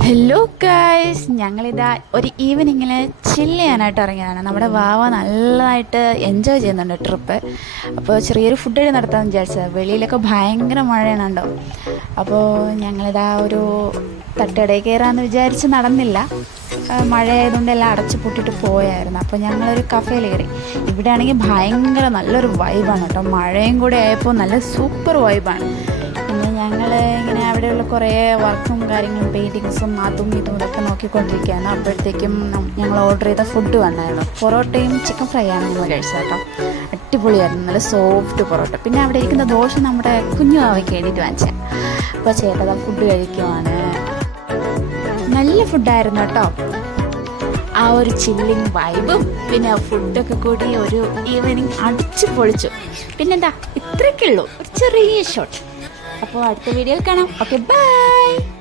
Hello guys, ഞങ്ങളിതാ ഒരു ഈവനിങ്ങിൽ ചില്ല് ചെയ്യാനായിട്ട് ഇറങ്ങിയതാണ്. നമ്മുടെ വാവ നല്ലതായിട്ട് എൻജോയ് ചെയ്യുന്നുണ്ട് ട്രിപ്പ്. അപ്പോൾ ചെറിയൊരു ഫുഡ് കഴി നടത്താമെന്ന് വിചാരിച്ചത്. വെളിയിലൊക്കെ ഭയങ്കര മഴയാണ് കണ്ടോ. അപ്പോൾ ഞങ്ങളിതാ ഒരു തട്ടുകടയിൽ കയറാമെന്ന് വിചാരിച്ച് നടന്നില്ല. മഴയായതുകൊണ്ട് എല്ലാം അടച്ചു പൂട്ടിയിട്ട് പോയായിരുന്നു. അപ്പോൾ ഞങ്ങളൊരു കഫേയിൽ കയറി. ഇവിടെ ആണെങ്കിൽ ഭയങ്കര നല്ലൊരു വൈബാണ് കേട്ടോ. മഴയും കൂടെ ആയപ്പോൾ നല്ല സൂപ്പർ വൈബാണ്. പിന്നെ ഞങ്ങൾ ഇങ്ങനെ അവിടെയുള്ള കുറേ വർക്കും കാര്യങ്ങളും പെയിൻറ്റിങ്സും അതും ഇതും ഇതൊക്കെ നോക്കിക്കൊണ്ടിരിക്കുകയാണ്. അപ്പോഴത്തേക്കും ഞങ്ങൾ ഓർഡർ ചെയ്ത ഫുഡ് വന്നായിരുന്നു. പൊറോട്ടയും ചിക്കൻ ഫ്രൈ ആണ് ഞങ്ങൾ കഴിച്ചത് കേട്ടോ. അടിപൊളിയായിരുന്നു, നല്ല സോഫ്റ്റ് പൊറോട്ട. പിന്നെ അവിടെ ഇരിക്കുന്ന ദോശ നമ്മുടെ കുഞ്ഞു അവയ്ക്ക് വേണ്ടിയിട്ട് വാങ്ങിച്ചത്. അപ്പോൾ ചേട്ടതാ ഫുഡ് കഴിക്കുവാണ്. നല്ല ഫുഡായിരുന്നു കേട്ടോ. ആ ഒരു ചില്ലിങ് വൈബും പിന്നെ ആ ഫുഡൊക്കെ കൂടി ഒരു ഈവനിങ് അടിച്ചു പൊളിച്ചു. പിന്നെന്താ, ഇത്രയൊക്കെ ഉള്ളൂ, ഒരു ചെറിയ ഷോട്ട്. അപ്പോൾ അടുത്ത വീഡിയോയിൽ കാണാം. Okay, by.